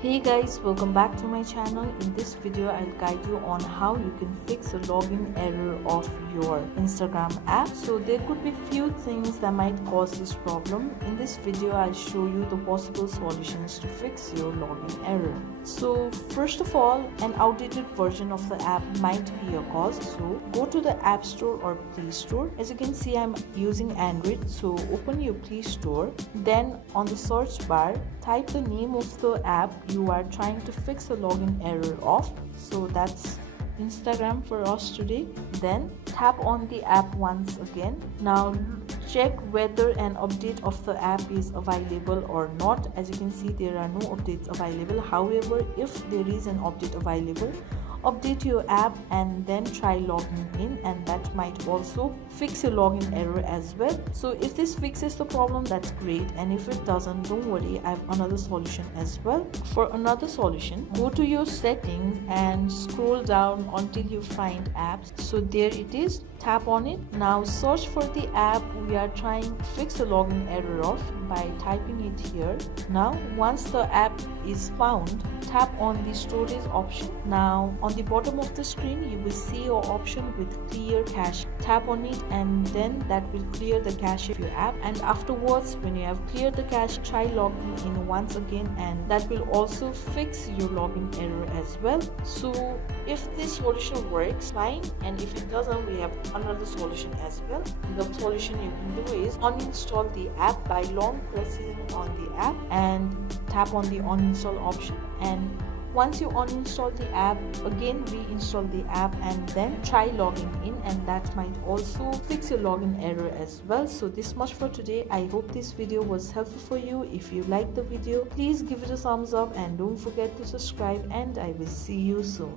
Hey guys, welcome back to my channel. In this video I'll guide you on how you can fix a login error of your Instagram app. So there could be few things that might cause this problem. In this video I'll show you the possible solutions to fix your login error. So first of all, an outdated version of the app might be a cause. So go to the App Store or Play Store. As you can see, I'm using Android, so open your Play Store. Then on the search bar, type the name of the app you are trying to fix a login error of. So that's Instagram for us today. Then tap on the app once again. Now check whether an update of the app is available or not. As you can see, there are no updates available. However, if there is an update available, update your app and then try logging in, and that might also fix your login error as well. So if this fixes the problem, that's great, and if it doesn't, don't worry, I have another solution as well. For another solution, go to your settings and scroll down until you find apps. So there it is, tap on it. Now search for the app we are trying to fix the login error of by typing it here. Now once the app is found, tap on the storage option. Now on the bottom of the screen you will see your option with clear cache. Tap on it and then that will clear the cache of your app, and afterwards when you have cleared the cache, try logging in once again, and that will also fix your login error as well. So if this solution works, fine, and if it doesn't, we have another solution as well. The solution you can do is uninstall the app by long pressing on the app and tap on the uninstall option, and once you uninstall the app, again reinstall the app and then try logging in, and that might also fix your login error as well. So this much for today. I hope this video was helpful for you. If you liked the video, please give it a thumbs up and don't forget to subscribe, and I will see you soon.